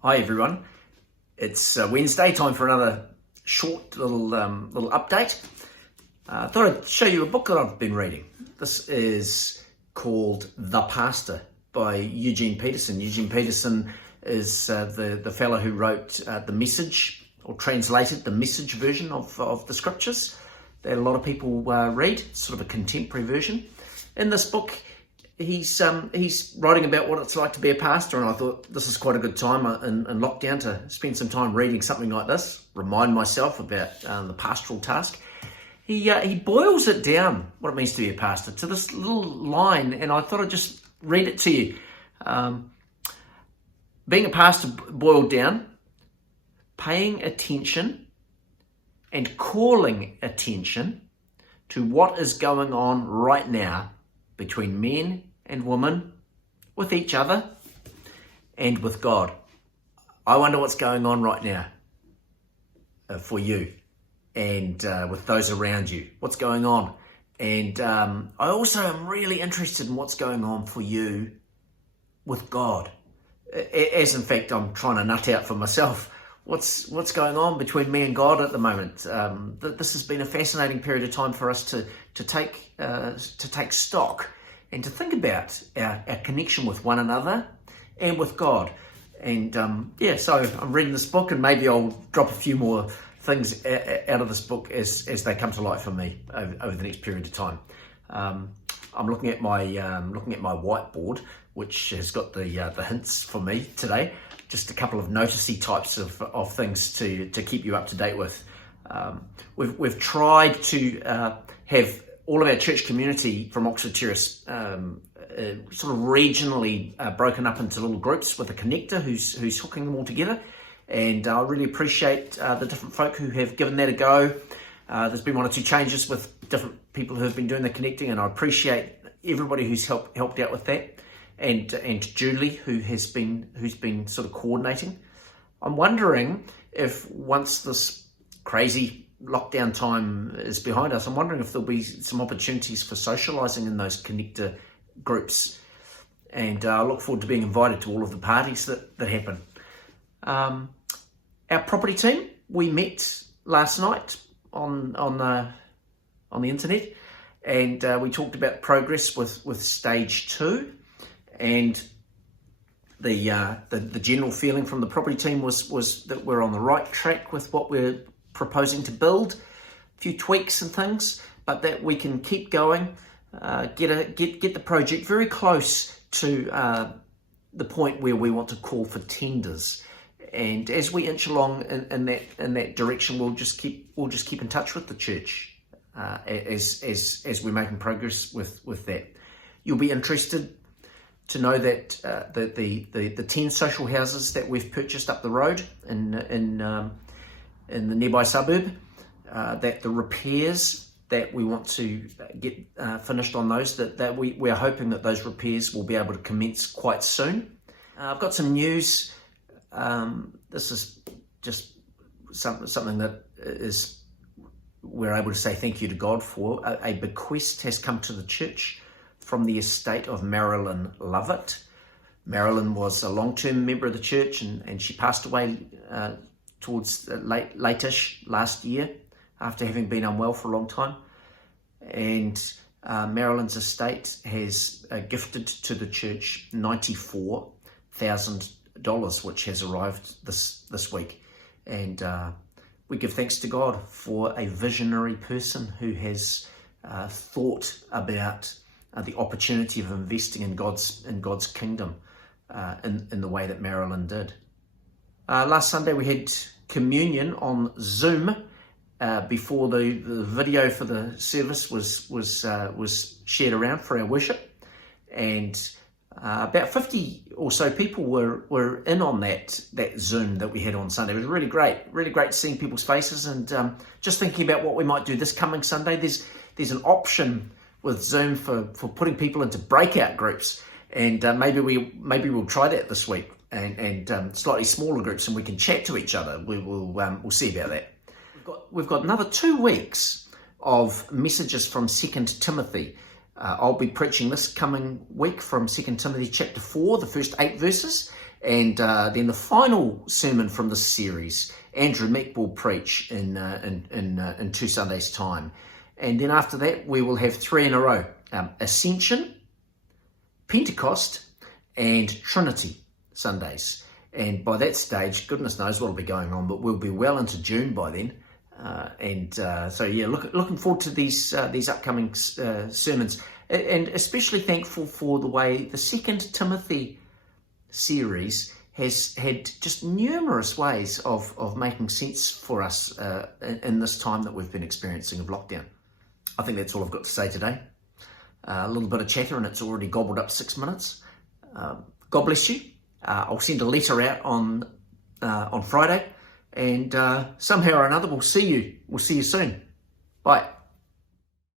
Hi everyone, it's Wednesday, time for another short little update. I thought I'd show you a book that I've been reading. This is called The Pastor by Eugene Peterson. Eugene Peterson is the fellow who wrote The Message, or translated the Message version of the scriptures that a lot of people read, sort of a contemporary version. In this book, he's writing about what it's like to be a pastor, and I thought this is quite a good time in lockdown to spend some time reading something like this, remind myself about the pastoral task. He boils it down, what it means to be a pastor, to this little line, and I thought I'd just read it to you. Being a pastor boiled down, paying attention and calling attention to what is going on right now between men and women, with each other and with God. I wonder what's going on right now for you and with those around you. What's going on? And I also am really interested in what's going on for you with God. As in fact, I'm trying to nut out for myself what's going on between me and God at the moment. This has been a fascinating period of time for us to take stock and to think about our connection with one another and with God. And so I'm reading this book, and maybe I'll drop a few more things out of this book as they come to light for me over the next period of time. I'm looking at my whiteboard, which has got the hints for me today. Just a couple of noticey types of things to keep you up to date with. We've tried to have all of our church community from Oxford Terrace sort of regionally broken up into little groups with a connector who's hooking them all together. And I really appreciate the different folk who have given that a go. There's been one or two changes with different people who have been doing the connecting, and I appreciate everybody who's helped out with that. And Julie, who's been sort of coordinating. I'm wondering if once this crazy lockdown time is behind us, I'm wondering if there'll be some opportunities for socialising in those connector groups. And I look forward to being invited to all of the parties that happen. Our property team, we met last night on the internet, and we talked about progress with stage 2. And the general feeling from the property team was that we're on the right track with what we're proposing to build. A few tweaks and things, but that we can keep going, get the project very close to the point where we want to call for tenders. And as we inch along in that direction, we'll just keep in touch with the church as we're making progress with that. You'll be interested to know that the 10 social houses that we've purchased up the road in the nearby suburb, that the repairs that we want to get finished on those, that we're hoping that those repairs will be able to commence quite soon. I've got some news. This is just something that is we're able to say thank you to God for. A bequest has come to the church from the estate of Marilyn Lovett. Marilyn was a long-term member of the church, and she passed away towards late-ish last year after having been unwell for a long time. And Marilyn's estate has gifted to the church $94,000, which has arrived this week. And we give thanks to God for a visionary person who has thought about the opportunity of investing in God's kingdom in the way that Marilyn did. Last Sunday we had communion on Zoom before the video for the service was shared around for our worship, and about 50 or so people were in on that Zoom that we had on Sunday. It was really great seeing people's faces, and just thinking about what we might do this coming Sunday. There's an option with Zoom for putting people into breakout groups, and maybe we'll try that this week, and slightly smaller groups, and we can chat to each other. We'll see about that. We've got another 2 weeks of messages from 2 Timothy. I'll be preaching this coming week from 2 Timothy chapter 4, the first 8 verses, And then the final sermon from this series, Andrew Meek will preach in 2 Sundays' time. And then after that, we will have 3 in a row. Ascension, Pentecost, and Trinity Sundays. And by that stage, goodness knows what will be going on, but we'll be well into June by then. So looking forward to these upcoming sermons, and especially thankful for the way the 2 Timothy series has had just numerous ways of making sense for us in this time that we've been experiencing of lockdown. I think that's all I've got to say today. A little bit of chatter and it's already gobbled up 6 minutes. God bless you. I'll send a letter out on Friday, and somehow or another we'll see you soon. Bye.